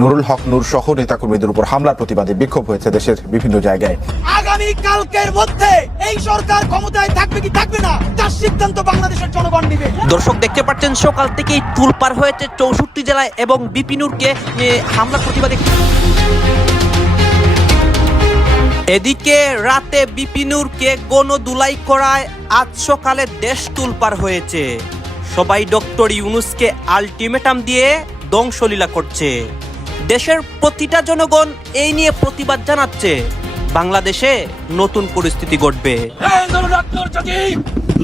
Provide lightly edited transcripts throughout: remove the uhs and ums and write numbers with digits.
নুরুল হক নূর সহ নেতাকর্মীদের উপর হামলার প্রতিবাদে বিক্ষোভ হয়েছে দেশের বিভিন্ন জায়গায়। আগামী কালকের মধ্যে এই সরকার ক্ষমতায় থাকবে কি থাকবে না তার সিদ্ধান্ত বাংলাদেশের জনগণ নেবে। দর্শক দেখতে পাচ্ছেন সকাল থেকেই তুলপার হয়েছে 64 জেলায় এবং বিপি নূরকে হামলার প্রতিবাদে। এদিকে রাতে বিপি নূরকে গণধুলাই করায় আজ সকালে দেশ তুলপার হয়েছে। সবাই ডক্টর ইউনূসকে আলটিমেটাম দিয়ে ধ্বংসলীলা করছে। দেশের প্রতিটা জনগণ এই নিয়ে প্রতিবাদ জানাচ্ছে। বাংলাদেশে নতুন পরিস্থিতি ঘটবে। যদি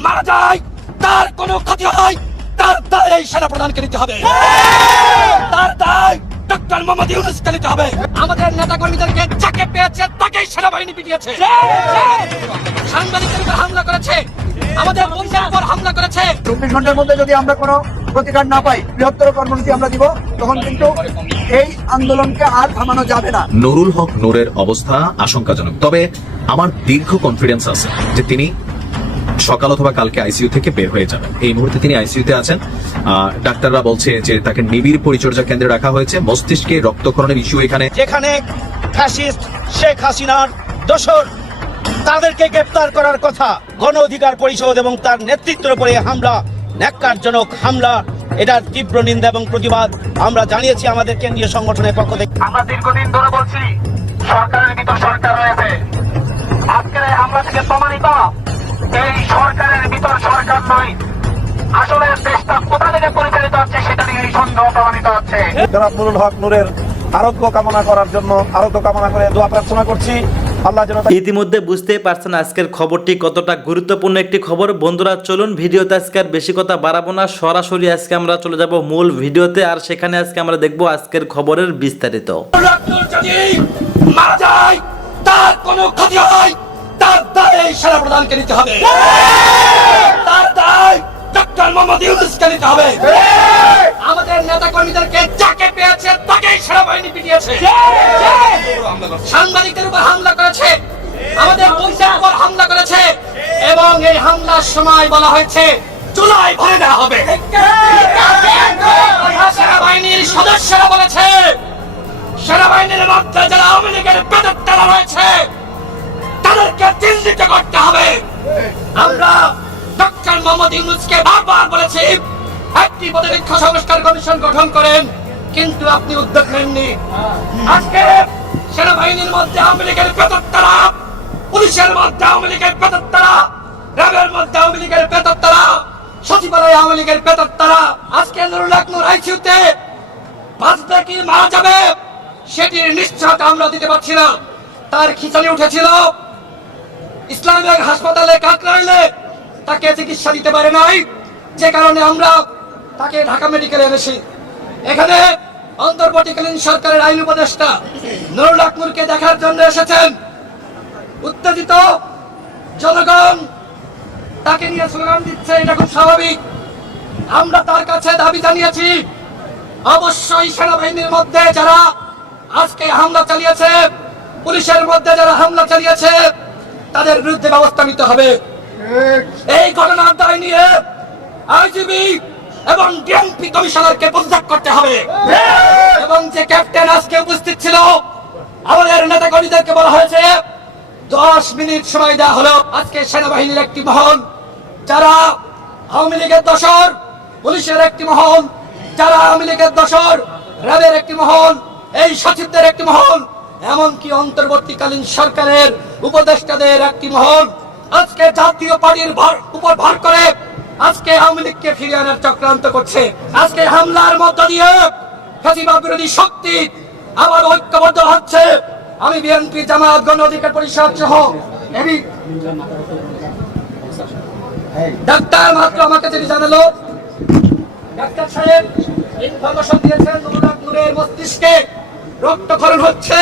মারা যায়, তার কোনো ক্ষতি হয়, তার দায় এই সেনা প্রধানকে নিতে হবে। তার দায় ডক্টর মোহাম্মদ ইউনূসকে নিতে হবে। আমাদের নেতা কর্মীদেরকে যাকে পেয়েছে তাকেই সেনাবাহিনী পিটিয়েছে, সাংবাদিকদের উপর হামলা করেছে, আমাদের পরিবারের উপর হামলা করেছে। 24 ঘন্টার মধ্যে যদি আমরা কোনো প্রতিকার না পাই, বৃহত্তর কর্মসূচি আমরা দিব, তখন কিন্তু এই আন্দোলনকে আর থামানো যাবে না। নুরুল হক নূরের অবস্থা আশঙ্কাজনক, তবে আমার দীর্ঘ কনফিডেন্স আছে যে তিনি সকাল অথবা কালকে আইসিইউ থেকে বের হয়ে যাবেন। এই মুহূর্তে তিনি আইসিইউতে আছেন। ডাক্তাররা বলছে যে তাকে নিবিড় পরিচর্যা কেন্দ্রে রাখা হয়েছে। মস্তিষ্কে রক্তক্ষরণের ইস্যু এখানে। যেখানে ফ্যাসিস্ট শেখ হাসিনার দোসর তাদেরকে গ্রেফতার করার কথা, গণ অধিকার পরিষদ এবং তার নেতৃত্বের উপরে হামলা, ন্যাক্কারজনক হামলা, এটার তীব্র নিন্দা এবং প্রতিবাদ আমরা জানিয়েছি আমাদের কেন্দ্রীয় সংগঠনের পক্ষ থেকে। আমরা দীর্ঘদিন ধরে বলছি সরকারের ভিতর সরকার রয়েছে। আজকের এই হামলা থেকে প্রমাণিত এই সরকারের ভিতর সরকার নয়, আসলে দেশটা কোথা থেকে পরিচালিত হচ্ছে সেটা নিয়ে এই সন্দেহ প্রমাণিত হচ্ছে। জনাব নুরুল হক নূরের আরোগ্য কামনা করার জন্য আরোগ্য কামনা করে দোয়া প্রার্থনা করছি। ইতিমধ্যে বুঝতেই পারছেন আজকের খবরটি কতটা গুরুত্বপূর্ণ একটি খবর। বন্ধুরা চলুন ভিডিওতে আজকে আর বেশি কথা বাড়াবো না, সরাসরি আজকে আমরা চলে যাব মূল ভিডিওতে। আর সেখানে আজকে আমরা দেখব আজকের খবরের বিস্তারিত। যদি মারা যায়, তার কোনো ক্ষতি হয়, তার দায় এই সেনা প্রধানকে নিতে হবে। তার দায় ডক্টর মোহাম্মদ ইউনূসকে নিতে হবে। আমাদের নেতা কর্মীদেরকে যাকে পেয়েছে তাকেই সেনাবাহিনী পিটিয়েছে, সাংবাদিকদের উপর হামলা করেছে, আমাদের পরিবারের উপর হামলা করেছে এবং এই হামলার সময় বলা হয়েছে চুলায় ভরে দেওয়া হবে। সেনাবাহিনীর সদস্যরা বলেছে সেনাবাহিনীর মধ্যে যারা আওয়ামী লীগের পেটে রয়েছে তাদেরকে চিহ্নিত করতে হবে। আমরা ডক্টর মোহাম্মদ ইউনূসকে বারবার বলেছি একটি প্রতিরক্ষা সংস্কার কমিশন গঠন করেন, কিন্তু আপনি উদ্যোগ নেননি। আজকে সেনাবাহিনীর মধ্যে আওয়ামী লীগের পেটরা, পুলিশের মধ্যে আওয়ামী লীগের পেটরা, র্যাবের মধ্যে আওয়ামী লীগের পেটরা, সচিবালয়ে আওয়ামী লীগের পেটরা। আজকে নুরুল হক নূর আইসিইউতে বাঁচবে কি মারা যাবে সেটির নিশ্চয়তা আমরা দিতে পারছি না। তার খিঁচানি উঠেছিল, ইসলামিক হাসপাতালে কাকরাইলে তাকে চিকিৎসা দিতে পারে নাই, যে কারণে আমরা তাকে ঢাকা মেডিকেলে এনেছি। এখানে অন্তর্বর্তীকালীন সরকারের আইন উপদেষ্টা নুরুল হক নূরকে দেখার জন্য এসেছেন। উত্তেজিত জনগণ তাকে নিয়ে স্লোগান দিচ্ছে, এটা খুব স্বাভাবিক। আমরা তার কাছে দাবি জানিয়েছি অবশ্যই সেনাবাহিনীর মধ্যে যারা আজকে হামলা চালিয়েছে, পুলিশের মধ্যে যারা হামলা চালিয়েছে তাদের বিরুদ্ধে ব্যবস্থা নিতে হবে। এই ঘটনার দায় নিয়ে আইজিবি এবং ডিএমপি কমিশনারকে পদত্যাগ করতে হবে। এবং যে ক্যাপ্টেন আজকে উপস্থিত ছিল, আমাদের নেতা কর্মীদেরকে বলা হয়েছে 10 মিনিট সময় দেওয়া হলো। আজকে সেনাবাহিনীর একটি মহল যারা আওয়ামী লীগের দোসর, পুলিশের একটি মহল যারা আওয়ামী লীগের দোসর, র্যাবের একটি মহল, এই সচিবদের একটি মহল, এমনকি অন্তর্বর্তীকালীন সরকারের উপদেষ্টাদের একটি মহল আজকে জাতীয় পার্টির উপর ভর করে আজকে আওয়ামী লীগকে ফিরিয়ে আনার চক্রান্ত করছে। আজকে হামলার মধ্য দিয়ে ফ্যাসিবাদ বিরোধী শক্তি আবার ঐক্যবদ্ধ হচ্ছে। আমি বিএনপি, জামায়াত, গণ অধিকার পরিষদ সহ ডাক্তার মাত্র আমাকে যেটি জানালো, ডাক্তার সাহেব ইনফরমেশন দিয়েছেন নুরুল হক নূরের মস্তিষ্কে রক্তক্ষরণ হচ্ছে।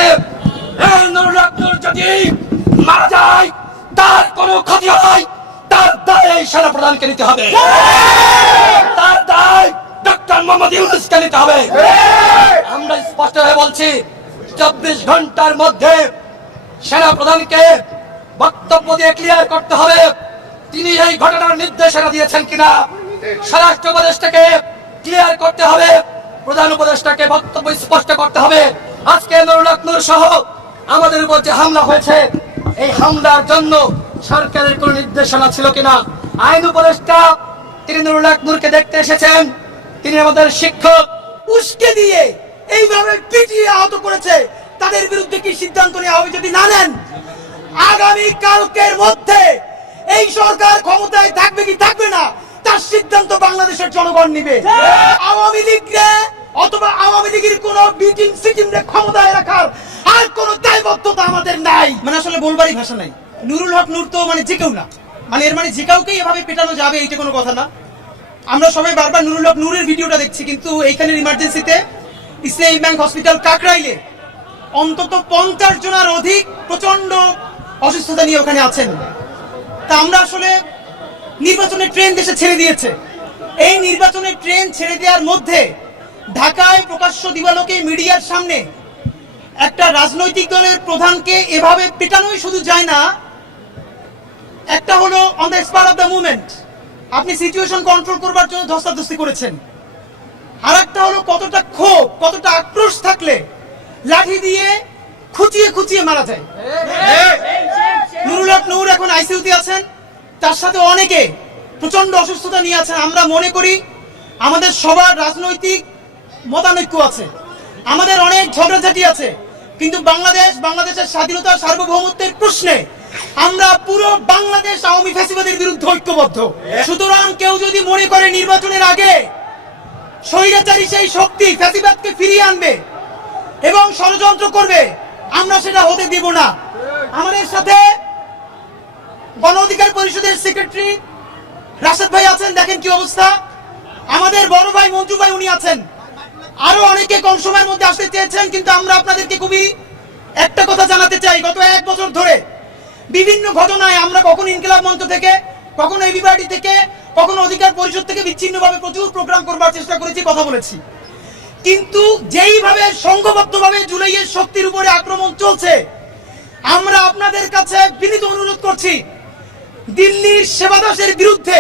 নুরুল হক নূর যদি মারা যায়, তার কোনো ক্ষতি হয়, তার দায় এই সেনা প্রধানকে নিতে হবে। তার দায় ডক্টর মোহাম্মদ ইউনূসকে নিতে হবে। আমরা স্পষ্ট হয়ে বলছি 24 ঘন্টার মধ্যে সেনা প্রধানকে বক্তব্য দিয়ে ক্লিয়ার করতে হবে তিনি এই ঘটনার নির্দেশনা দিয়েছেন কিনা। স্বরাষ্ট্র উপদেষ্টাকে ক্লিয়ার করতে হবে প্রধান উপদেষ্টাকে বক্তব্য স্পষ্ট করতে হবে। আজকে নুরুল হক নূর সহ আমাদের উপর যে হামলা হয়েছে, এই হামলার জন্য সরকারের কোন নির্দেশনা ছিল কিনা? আইন উপদেষ্টা তিনি নুরুল হক নূরকে দেখতে এসেছেন, তিনি আমাদের শিক্ষক, উস্কে দিয়ে এইভাবে পিটিয়ে আহত করেছে। তাদের বিরুদ্ধে কি সিদ্ধান্ত নেওয়া হবে যদি না নেন? আগামী কালকের মধ্যে এই সরকার ক্ষমতায় থাকবে কি থাকবে না তার সিদ্ধান্ত বাংলাদেশের জনগণ নিবে। আওয়ামী লীগকে অথবা আওয়ামী লীগের কোন বিটিং সিটিংরে ক্ষমতায় রাখার আর কোন দায়বদ্ধতা আমাদের নাই। মানে আসলে বলবারই ভাষা নাই। নুরুল হক নূর তো মানে যে কেউ না, মানে এর মানে যে কাউকেই এভাবে পেটানো যাবে এইটা কোনো কথা না। আমরা সবাই বারবার নুরুল হক নূরের ভিডিওটা দেখছি, কিন্তু এইখানের ইমার্জেন্সিতে ইসলামী ব্যাংক হসপিটাল কাকরাইলে অন্তত 50 জনের অধিক প্রচন্ড অসুস্থতা নিয়ে ওখানে আছেন। তা আমরা আসলে নির্বাচনের ট্রেন দেশে ছেড়ে দিয়েছে। এই নির্বাচনের ট্রেন ছেড়ে দেওয়ার মধ্যে ঢাকায় প্রকাশ্য দিবালোকে মিডিয়ার সামনে একটা রাজনৈতিক দলের প্রধানকে এভাবে পেটানোই শুধু যায় না, একটা হলো on the spot of the movement আপনি সিচুয়েশন কন্ট্রোল করবার জন্য ধস্তাধস্তি করেছেন, আর একটা হলো কতটা ক্ষোভ কতটা আক্রোশ থাকলে লাঠি দিয়ে খুঁচিয়ে খুঁচিয়ে মারা যায়। নুরুল হক নূর এখন আইসিইউতে আছেন, তার সাথে অনেকে প্রচন্ড অসুস্থতা নিয়ে আছেন। আমরা মনে করি আমাদের সবার রাজনৈতিক মতানৈক্য আছে, আমাদের অনেক ঝগড়াঝাটি আছে, কিন্তু বাংলাদেশের স্বাধীনতা সার্বভৌমত্বের প্রশ্নে আমরা পুরো বাংলাদেশ আওয়ামী ফ্যাসিবাদের বিরুদ্ধে ঐক্যবদ্ধ। সুতরাং কেউ যদি মনে করে নির্বাচনের আগে স্বৈরাচারী সেই শক্তি ফ্যাসিবাদকে ফিরিয়ে আনবে এবং ষড়যন্ত্র করবে, আমরা সেটা হতে দেব না। আমাদের সাথে গণ অধিকার পরিষদের সেক্রেটারি রাশেদ ভাই আছেন, দেখেন কি অবস্থা। আমাদের বড় ভাই মঞ্জু ভাই উনি আছেন, আরো অনেকে কম সময়ের মধ্যে আসতে চেয়েছেন, কিন্তু আমরা আপনাদেরকে খুবই একটা কথা জানাতে চাই। গত 1 বছর ধরে বিভিন্ন ঘটনায় আমরা কখনো ইনকিলাব মঞ্চ থেকে, কখনো এবি পার্টি থেকে, কখনো অধিকার পরিষদ থেকে বিচ্ছিন্নভাবে প্রচুর প্রোগ্রাম করবার চেষ্টা করেছি, কথা বলেছি, কিন্তু যেইভাবে সংঘবদ্ধভাবে জুলাইয়ের শক্তির উপরে আক্রমণ চলছে, আমরা আপনাদের কাছে বিনীত অনুরোধ করছি দিল্লির সেবাদাসের বিরুদ্ধে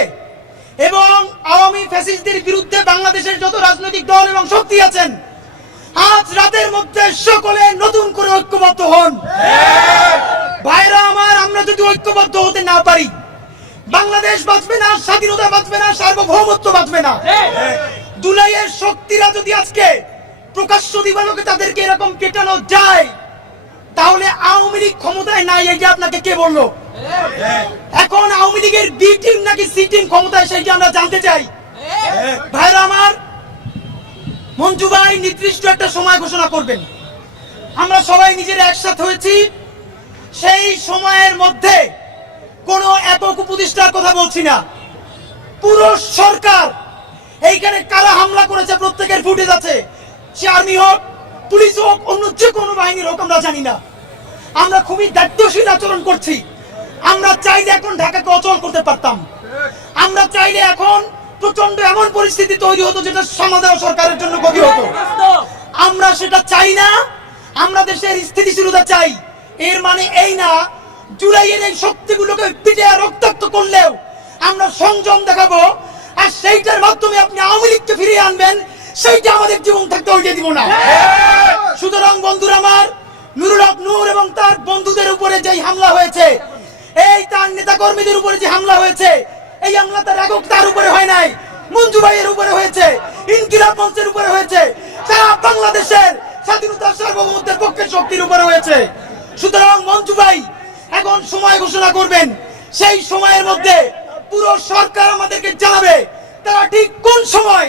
এবং আওয়ামী ফ্যাসিস্টদের বিরুদ্ধে বাংলাদেশের যত রাজনৈতিক দল এবং শক্তি আছেন, আজ রাতের মধ্যে সকলে নতুন করে ঐক্যবদ্ধ হন। ভাইরা আমার, আমরা যদি ঐক্যবদ্ধ হতে না পারি, বাংলাদেশ বাঁচবে না, স্বাধীনতা বাঁচবে না, সার্বভৌমত্ব বাঁচবে না। জুলাইয়ের শক্তিরা যদি আজকে প্রকাশ্য দিবালোকে তাদেরকে এরকম পেটানো যায়, তাহলে আওয়ামী লীগ ক্ষমতায় নাই এটা আপনাকে কে বললো? এখন আওয়ামী লীগের বি টিম নাকি সি টিম ক্ষমতায়, সেইটা আমরা জানতে চাই। ভাইরা আমার, মঞ্জু ভাই নির্দিষ্ট একটা সময় ঘোষণা করবেন, আমরা সবাই নিজেরা একসাথে হয়েছি, সেই সময়ের মধ্যে কোনো একক উপদেষ্টার কথা বলছি না, পুরো সরকার এইখানে কারা হামলা করেছে প্রত্যেকের ফুটেজ আছে, সে আর্মি হোক, পুলিশ হোক, অন্য যে কোনো বাহিনীর হোক, আমরা জানি না। আমরা খুবই দায়িত্বশীল আচরণ করছি। আমরা চাইলে এখন ঢাকাকে অচল করতে পারতাম, আমরা চাইলে এখন প্রচন্ড এমন পরিস্থিতি তৈরি হতো যেটা সমাধান সরকারের জন্য ক্ষতি হতো। আমরা সেটা চাই না, আমরা দেশের স্থিতিশীলতা চাই। এর মানে এই না জুলাইয়ের এই শক্তিগুলোকে পিটে রক্তাক্ত করলেও আমরা সংযম দেখাবো, আর সেইটার মাধ্যমে আপনি আওয়ামী লীগকে ফিরিয়ে আনবেন, সেইটা আমাদের জীবন থাকতে ওইটা দিব না। সুতরাং বন্ধুরা আমার, নুরুল হক নূর এবং তার বন্ধুদের উপরে যে হামলা হয়েছে, এই তার নেতা কর্মীদের উপরে যে হামলা হয়েছে, এই হামলা তার একক তার উপরে হয় নাই, মঞ্জু ভাইয়ের উপরে হয়েছে, ইনকিলাব মঞ্চের উপরে হয়েছে, সারা বাংলাদেশের স্বাধীনতা সার্বভৌমত্বের পক্ষের শক্তির উপরে হয়েছে। সুতরাং মঞ্জু ভাই এখন সময় ঘোষণা করবেন, সেই সময়ের মধ্যে পুরো সরকার আমাদেরকে জানাবে তারা ঠিক কোন সময়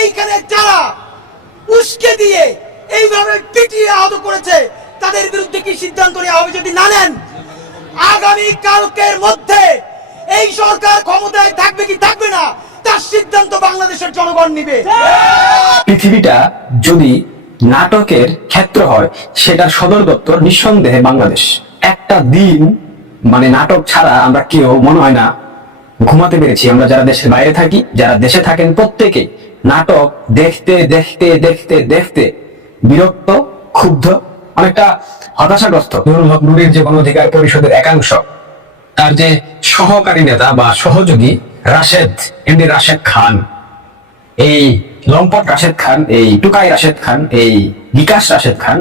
এইখানে যারা উস্কে দিয়ে এইভাবে পিটিয়ে আহত করেছে তাদের বিরুদ্ধে কি সিদ্ধান্ত নেওয়া হবে যদি না নেন। আগামী কালকের মধ্যে এই সরকার ক্ষমতায় থাকবে কি থাকবে না তার সিদ্ধান্ত বাংলাদেশের জনগণ নিবে। পৃথিবীটা যদি নাটকের ক্ষেত্র হয়, সেটার সদর দপ্তর নিঃসন্দেহে বাংলাদেশ। একটা দিন মানে নাটক ছাড়া আমরা কেউ মনে হয় না ঘুমাতে পেরেছি। আমরা যারা দেশের বাইরে থাকি, যারা দেশে থাকেন, প্রত্যেকে নাটক দেখতে দেখতে দেখতে দেখতে বিরক্ত, ক্ষুব্ধ, অনেকটা হতাশাগ্রস্ত। নুরুল হক নূরের যে গণ অধিকার পরিষদের একাংশ, তার যে সহকারী নেতা বা সহযোগী রাশেদ, এমডি রাশেদ খান, এই লম্পট রাশেদ খান, এই টুকাই রাশেদ খান, এই বিকাশ রাশেদ খান,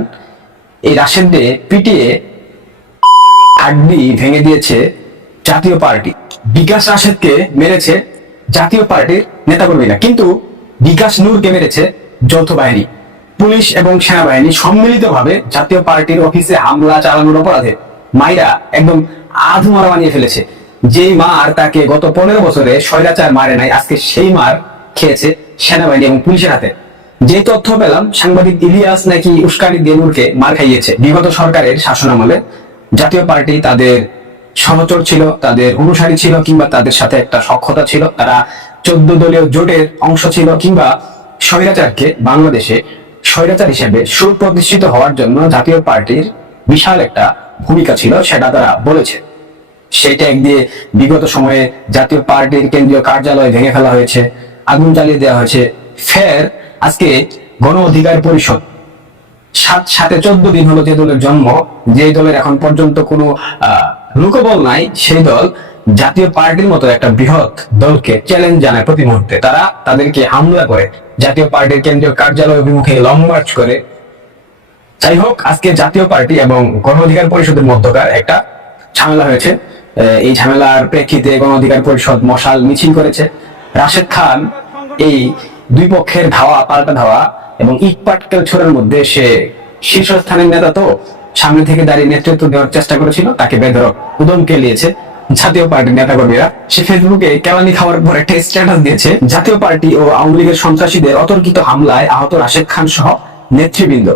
এই রাশেদে পিটিয়ে হাড্ডি ভেঙে দিয়েছে জাতীয় পার্টি। বিকাশ রাশেদকে মেরেছে জাতীয় পার্টির নেতাকর্মীরা, কিন্তু বিকাশ নূরকে মেরেছে যৌথ বাহিনী। পুলিশ এবং সেনাবাহিনী সম্মিলিতভাবে জাতীয় পার্টির অফিসে হামলা চালানোর অপরাধে মাইরা একদম আধমরা বানিয়ে ফেলেছে। যেই মার তাকে গত 15 বছরে স্বৈরাচার মারে নাই, আজকে সেই মার খেয়েছে সেনাবাহিনী এবং পুলিশের হাতে। যে তথ্য পেলাম, সাংবাদিক ইলিয়াস নাকি উস্কানি দিয়ে নূরকে মার খাইয়েছে। বিগত সরকারের শাসনামলে জাতীয় পার্টি তাদের সহচর ছিল, তাদের অনুসারী ছিল, কিংবা তাদের সাথে একটা সখ্যতা ছিল, তারা 14 দলীয় জোটের অংশ ছিল, কিংবা স্বৈরাচারকে বাংলাদেশে স্বৈরাচার হিসেবে সুপ্রতিষ্ঠিত হওয়ার জন্য জাতীয় পার্টির বিশাল একটা ভূমিকা ছিল, সেটা তারা বলেছে। সেটা একদিকে বিগত সময়ে জাতীয় পার্টির কেন্দ্রীয় কার্যালয় ভেঙে ফেলা হয়েছে, আগুন জ্বালিয়ে দেওয়া হয়েছে। ফের আজকে গণ অধিকার পরিষদ, 14 দিন হলো যে দলের জন্ম, যে দলের এখন পর্যন্ত কোনো লোকবল নাই, সেই দল জাতীয় পার্টির মতো একটা বৃহৎ দলকে চ্যালেঞ্জ জানায় প্রতি মুহূর্তে। তারা তাদেরকে হামলা করে, জাতীয় পার্টির কেন্দ্রীয় কার্যালয় অভিমুখে লং মার্চ করে। যাই হোক, আজকে জাতীয় পার্টি এবং গণ অধিকার পরিষদের মধ্যকার একটা ঝামেলা হয়েছে। এই ঝামেলার প্রেক্ষিতে গণ অধিকার পরিষদ মশাল মিছিল করেছে। রাশেদ খান এই দুই পক্ষের ধাওয়া পাল্টা ধাওয়া এবং ইট পাটকেল ছোড়ার মধ্যে সে শীর্ষস্থানের নেতা, তো সামনে থেকে দাঁড়িয়ে নেতৃত্ব দেওয়ার চেষ্টা করেছিল, তাকে বেধড়ক উদম কেলিয়েছে জাতীয় পার্টির নেতাকর্মীরা। সে ফেসবুকে কেলানি খাওয়ার পর একটা স্ট্যাটাস দিয়েছে, জাতীয় পার্টি ও আওয়ামী লীগের সন্ত্রাসীদের অতর্কিত হামলায় আহত রাশেদ খান সহ নেতৃবৃন্দ।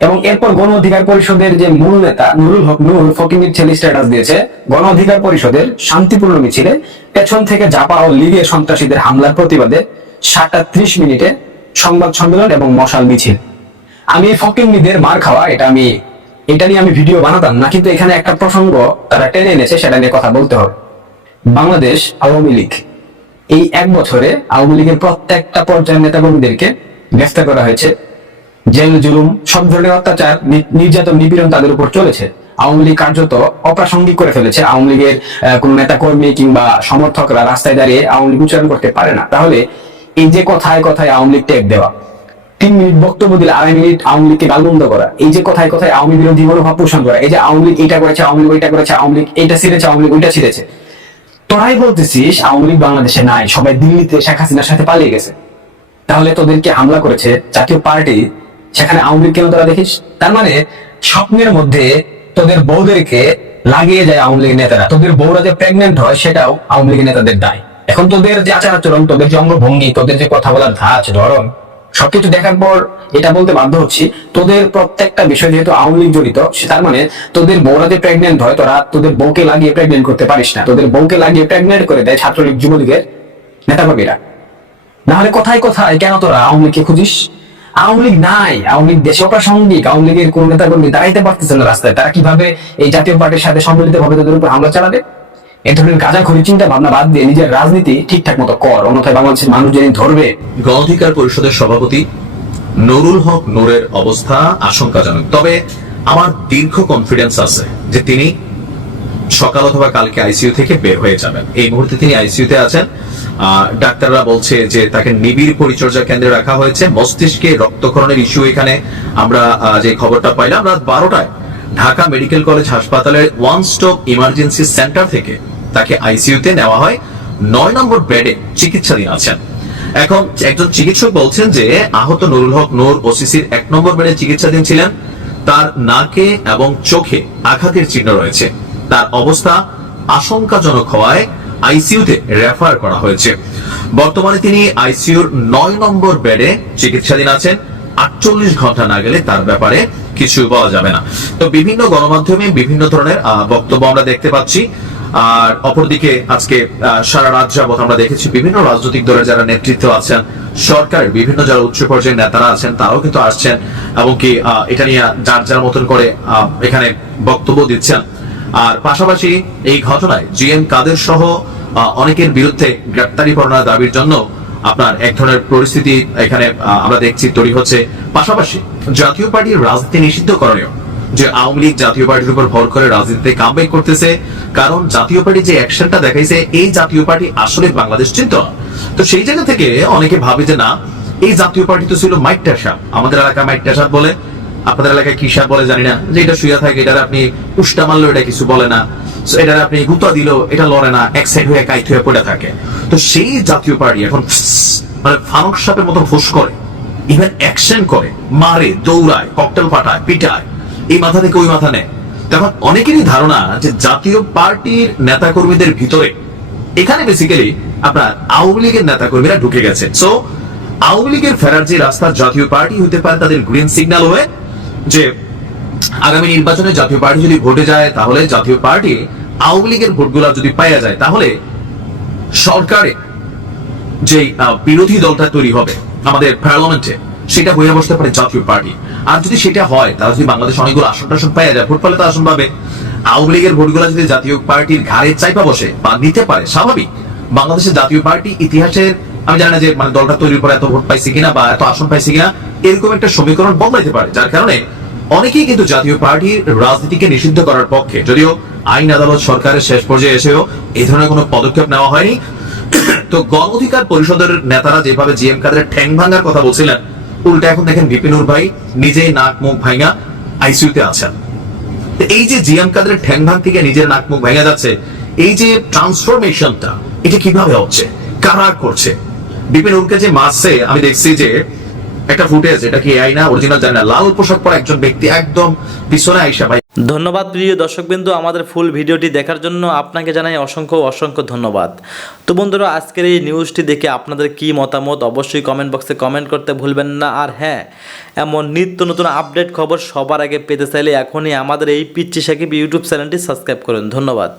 এবং এরপর গণ অধিকার পরিষদের যে মূল নেতা নুরুল হক নূর ফকিরের ছেলে স্ট্যাটাস দিয়েছে, গণ অধিকার পরিষদের শান্তিপূর্ণ মিছিলে পেছন থেকে জাপা ও লীগের সন্ত্রাসীদের হামলার প্রতিবাদে 7:30 মিনিটে সংবাদ সম্মেলন এবং মশাল মিছিল। আমি ফকিরদের মার খাওয়া এটা নিয়ে আমি ভিডিও বানাতাম না, কিন্তু এখানে একটা প্রসঙ্গ তারা টেনে এনেছে, সেটা নিয়ে কথা বলতে হবে। বাংলাদেশ আওয়ামী লীগ এই 1 বছরে আওয়ামী লীগের প্রত্যেকটা পর্যায়ের নেতাকর্মীদেরকে গ্রেফতার করা হয়েছে। জেল জুলুম, সব ধরনের অত্যাচার, নির্যাতন, নিপীড়ন তাদের উপর চলেছে। আওয়ামী লীগ কার্যত অপ্রাসঙ্গিক করে ফেলেছে। আওয়ামী লীগের কোন নেতা কর্মী কিংবা সমর্থকরা রাস্তায় দাঁড়িয়ে আওয়ামী লীগ উচ্চারণ করতে পারে না। তাহলে এই যে কথায় কথায় আওয়ামী লীগ ট্যাগ দেওয়া, 3 মিনিট বক্তব্য দিলে 2.5 মিনিট আওয়ামী লীগকে গালমন্দ করা, এই যে কথায় কথায় আওয়ামী বিরোধী মনোভাব পোষণ করা, এই যে আওয়ামী লীগ এটা করেছে, আওয়ামী লীগ ওইটা করেছে, আওয়ামী লীগ এইটা ছিঁড়েছে, আওয়ামী লীগ ওইটা ছিঁড়েছে। তোরাই বলতেছিস আওয়ামী লীগ বাংলাদেশে নাই, সবাই দিল্লিতে শেখ হাসিনার সাথে পালিয়ে গেছে। তাহলে তোদেরকে হামলা করেছে জাতীয় পার্টি, সেখানে আওয়ামী লীগ কেন তোরা দেখিস? তার মানে স্বপ্নের মধ্যে তোদের বউদেরকে লাগিয়ে যায় আওয়ামী লীগের নেতারা। তোদের বউরা যে প্রেগনেন্ট হয় সেটাও আওয়ামী লীগের নেতাদের দায়। এখন তোদের যে আচার আচরণ, তোদের যে অঙ্গভঙ্গি, তোদের যে কথা বলার ধাঁচ ধরন, সবকিছু দেখার পর এটা বলতে বাধ্য হচ্ছি, তোদের প্রত্যেকটা বিষয় যেহেতু আওয়ামী লীগ জড়িত, তার মানে তোদের বউরা যে প্রেগনেন্ট হয়, তোরা তোদের বউকে লাগিয়ে প্রেগনেন্ট করতে পারিস না। তোদের বউকে লাগিয়ে প্রেগনেন্ট করে দেয় ছাত্রলীগ যুবলীগের নেতাকর্মীরা। না হলে কোথায় কোথায় কেন তোরা আওয়ামী লীগকে খুঁজিস? আওয়ামী লীগ নাই, আওয়ামী লীগ দেশে অপ্রাসঙ্গিক। আওয়ামী লীগের কোন নেতাকর্মী দাঁড়াইতে পারতেছে না রাস্তায়। তারা কিভাবে এই জাতীয় পার্টির সাথে সম্মিলিত ভাবে তাদের উপর হামলা চালাবে? এ ধরনের গাঁজাখড়ি চিন্তা ভাবনা বাদ দিয়ে নিজের রাজনীতি ঠিকঠাক মতো কর, অন্যথায় বাংলাদেশের মানুষ যেদিন ধরবে। গণ অধিকার পরিষদের সভাপতি নুরুল হক নূরের অবস্থা আশঙ্কাজনক, তবে আমার দীর্ঘ কনফিডেন্স আছে যে তিনি সকাল অথবা কালকে আইসিইউ থেকে বের হয়ে যাবেন। এই মুহূর্তে তিনি আইসিইউতে আছেন। ডাক্তাররা বলছে যে তাকে নিবিড় পরিচর্যা কেন্দ্রে রাখা হয়েছে। মস্তিষ্কে রক্তক্ষরণের ইস্যু। এখানে আমরা যে খবরটা পাইলাম রাত 12টায় ঢাকা মেডিকেল কলেজ হাসপাতালের 1 স্টপ ইমার্জেন্সি সেন্টার থেকে তাকে আইসিইউতে নেওয়া হয়। 9 নম্বর বেডে চিকিৎসাধীন আছেন। এখন একজন চিকিৎসক বলছেন যে আহত নুরুল হক নূর ওসিসির 1 নম্বর বেডে চিকিৎসাধীন ছিলেন। তার নাকে এবং চোখে আঘাতের চিহ্ন রয়েছে। তার অবস্থা আশঙ্কাজনক হওয়ায় আইসিইউতে রেফার করা হয়েছে। বর্তমানে তিনি আইসিইউর 9 নম্বর বেডে চিকিৎসাধীন আছেন। 48 ঘন্টা না গেলে তার ব্যাপারে কিছু বলা যাবে না। তো বিভিন্ন গণমাধ্যমে বিভিন্ন ধরনের বক্তব্য আমরা দেখতে পাচ্ছি। আর অপরদিকে আজকে সারা রাত যাবত আমরা দেখেছি বিভিন্ন রাজনৈতিক দলের যারা নেতৃত্ব আছেন, সরকারের বিভিন্ন যারা উচ্চ পর্যায়ের নেতারা আছেন, তারাও কিন্তু আসছেন এবং কি এটা নিয়ে যার যার মতন করে এখানে বক্তব্য দিচ্ছেন। আর পাশাপাশি এই ঘটনায় জিএম কাদের সহ অনেকের বিরুদ্ধে গ্রেপ্তারি পরোয়ানার দাবির জন্য আপনার এক ধরনের পরিস্থিতি এখানে আমরা দেখছি তৈরি হচ্ছে। পাশাপাশি জাতীয় পার্টির রাজনীতি নিষিদ্ধ করণীয়, যে আওয়ামী লীগ জাতীয় পার্টির উপর ভর করে রাজনীতিতে কামব্যাক করতেছে। কারণ জাতীয় পার্টি যে অ্যাকশনটা দেখাইছে, এই জাতীয় পার্টি আসলে বাংলাদেশ চিন্তা তো সেই জায়গা থেকে অনেকে ভাবে যে না, এই জাতীয় পার্টি তো ছিল মাইটটা সাপ, আমাদের এলাকায় মাইটটা সাপ বলে, আপনাদের এলাকায় কি সাপ বলে জানি না, যে এটা শুয়ে থাকে, এটার আপনি উষ্টা মারলো এটা কিছু বলে না, এটার আপনি গুতা দিল এটা লড়ে না, এক সাইড হয়ে কাইট হয়ে পড়ে থাকে। তো সেই জাতীয় পার্টি এখন মানে ফানুক সাপের মতো ফুস করে, ইভেন অ্যাকশন করে, মারে, দৌড়ায়, ককটেল ফাটায়, পিটায়, এই মাথা থেকে ওই মাথা নেয়। তখন অনেকেরই ধারণা যে জাতীয় পার্টির নেতাকর্মীদের ভিতরে এখানে বেসিক্যালি আপনার আওয়ামী লীগের নেতাকর্মীরা ঢুকে গেছে। সো আওয়ামী লীগের ফেরার যে রাস্তা, জাতীয় পার্টি হতে পারে তাদের গ্রিন সিগন্যাল হয়ে যে আগামী নির্বাচনে জাতীয় পার্টি যদি ভোটে যায়, তাহলে জাতীয় পার্টি আওয়ামী লীগের ভোটগুলো যদি পাওয়া যায়, তাহলে সরকারে যে বিরোধী দলটা তৈরি হবে আমাদের পার্লামেন্টে, সেটা হয়ে বসতে পারে জাতীয় পার্টি। আর যদি সেটা হয়, তাহলে যদি বাংলাদেশ অনেকগুলো আসন টাসন পাওয়া যায়, ভোট পেলে তো আসন পাবে, আওয়ামী লীগের ভোটগুলো যদি জাতীয় পার্টির ঘাড়ে চাইপা বসে বা নিতে পারে, স্বাভাবিক বাংলাদেশের জাতীয় পার্টি ইতিহাসের আমি জানি না যে মানে দলটা তৈরির পরে এত ভোট পাইছে কিনা বা এত আসন পাইছে কিনা, এরকম একটা সমীকরণ বদলাইতে পারে, যার কারণে অনেকেই কিন্তু জাতীয় পার্টির রাজনীতিকে নিষিদ্ধ করার পক্ষে। যদিও আইন আদালত সরকারের শেষ পর্যায়ে এসেও এই ধরনের কোনো পদক্ষেপ নেওয়া হয়নি। তো গণ অধিকার পরিষদের নেতারা যেভাবে জিএম কাদের ঠ্যাং ভাঙার কথা বলছিলেন, উল্টা এখন দেখেন বিপিনুর ভাই নিজেই নাক মুখ ভাঙা আইসিইউতে আছেন। এই যে জিএম কাদের ঠ্যাং ভাঙ থেকে নিজের নাক মুখ ভেঙে যাচ্ছে, এই যে ট্রান্সফরমেশনটা, এটা কিভাবে হচ্ছে, কারা করছে? বিপিনুরকে যে মারছে, আমি দেখছি যে একটা ফুটেজ, এটা কি এআই না অরিজিনাল জানি না, লাল পোশাক পরা একজন ব্যক্তি একদম পিছনে আইসা ভাই। ধন্যবাদ প্রিয় দর্শকবৃন্দ, আমাদের ফুল ভিডিওটি দেখার জন্য আপনাকে জানাই অসংখ্য অসংখ্য ধন্যবাদ। তো বন্ধুরা, আজকের এই নিউজটি দেখে আপনাদের কি মতামত অবশ্যই কমেন্ট বক্সে কমেন্ট করতে ভুলবেন না। আর হ্যাঁ, এমন নিত্য নতুন আপডেট খবর সবার আগে পেতে চাইলে এখনই আমাদের এই পিচ্চি সাকিব ইউটিউব চ্যানেলটি সাবস্ক্রাইব করুন। ধন্যবাদ।